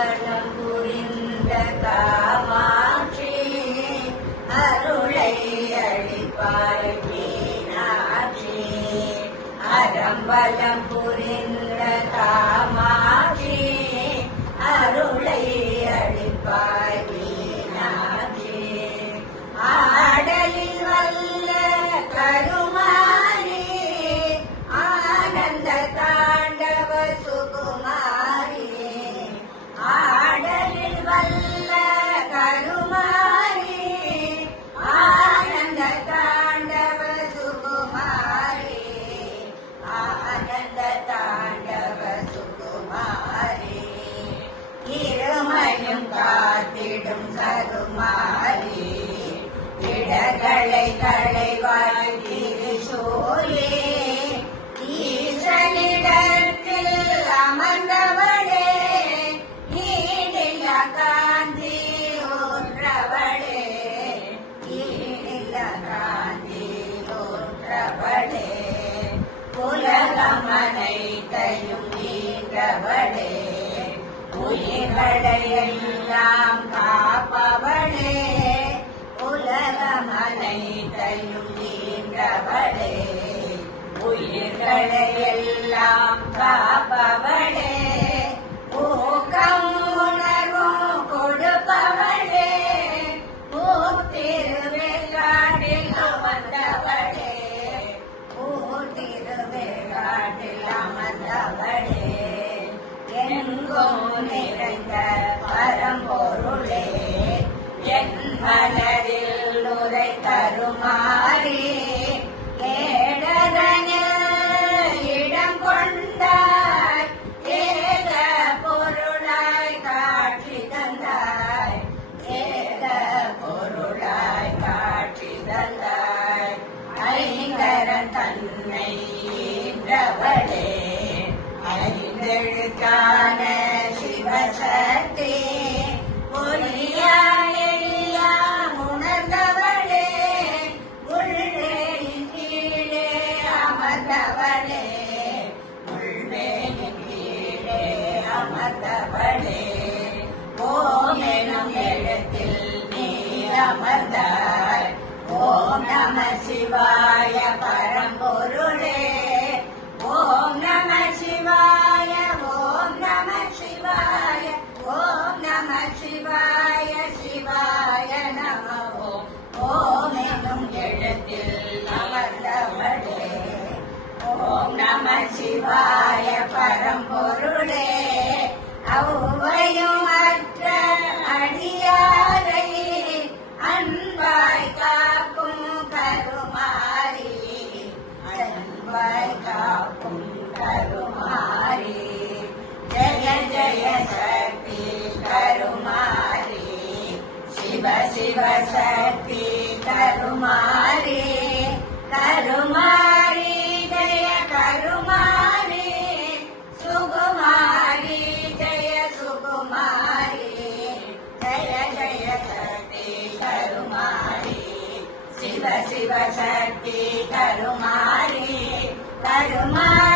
அறம்பலம் புரிந்த காமாட்சி அருளை அளிப்பாய் மீனாட்சி. அறம்பலம் புரிந்த காமாட்சி அருளை அளிப்பாய் மீனாட்சி. ஆடலில் வல்ல கருமாரி ஆனந்த தாண்டவ சுகுமாரி. ஆடலில் வல்ல கருமாரி ஆனந்த தாண்டவ சுகுமாரி. ஆனந்த தாண்டவ சுகுமாரி. இருமையும் காத்திடும் கருமாரி. இடர்களை களைவாய் திருச்சூலே. ஈசனிடத்தில் அமர்ந்தவளே ஈடில்ல காந்தி ஊற்றவளே. ஈடில்ல காந்தி ஊற்றவளே. உலகமனைத்தையும் ஈன்றவளே. உயிர்களை எல்லாம் காப்பவளே. உலகமனைத்தையும் ஈன்றவளே. உயிர்களை எல்லாம் காப்பவளே. ஊக்கம் உணர்வும் கொடுப்பவளே. ஊர்திருவேற்காட்டில் அமர்ந்தவளே. ஊர்திருவேற்காட்டில் அமர்ந்தவளே. எங்கும் நிறைந்த பரம்பொருளே. என் மனதில் நுரை கருமாரி. ஏடதனில் இடம் கொண்டாய். ஏக பொருளாய் காட்சி தந்தாய். ஏக பொருளாய் காட்சி தந்தாய். ஐங்கரன் தன்னை ஈன்றவளே. ஐந்தெழுத்தான சிவசக்தி. ஒளியாய் எளியாம் உணர்ந்தவளே. முள்வேலின் கீழே அமர்ந்தவளே. முள்வேலின் கீழே அமர்ந்தவளே. ஓம் எனும் எழுத்தில் நீ அமர்ந்தாய். ஓம் நம சிவாய பரம்பொருளே. ஓம் நம சிவாய. ஓம் நம சிவாய. ஓம் நம சிவாய. சிவாய நம ஓம். ஓம் எனும் எழுத்தில் அமர்ந்தவளே. ஓம் நம சிவாய பரம்பொருளே. ஔவையும் அற்ற அடியாரை அன்பாய் காக்கும் கருமாரி. அன்பாய் காக்கும் கருமாரி. ஜய ஜய சக்தி கருமாரி. சிவ சிவ சக்தி கருமாரி. கருமாரி ஜய கருமாரி. சுகுமாரி ஜய சுகுமாரி. ஜய ஜய சக்தி கருமாரி. சிவ சிவ சக்தி கருமாரி. கருமாரி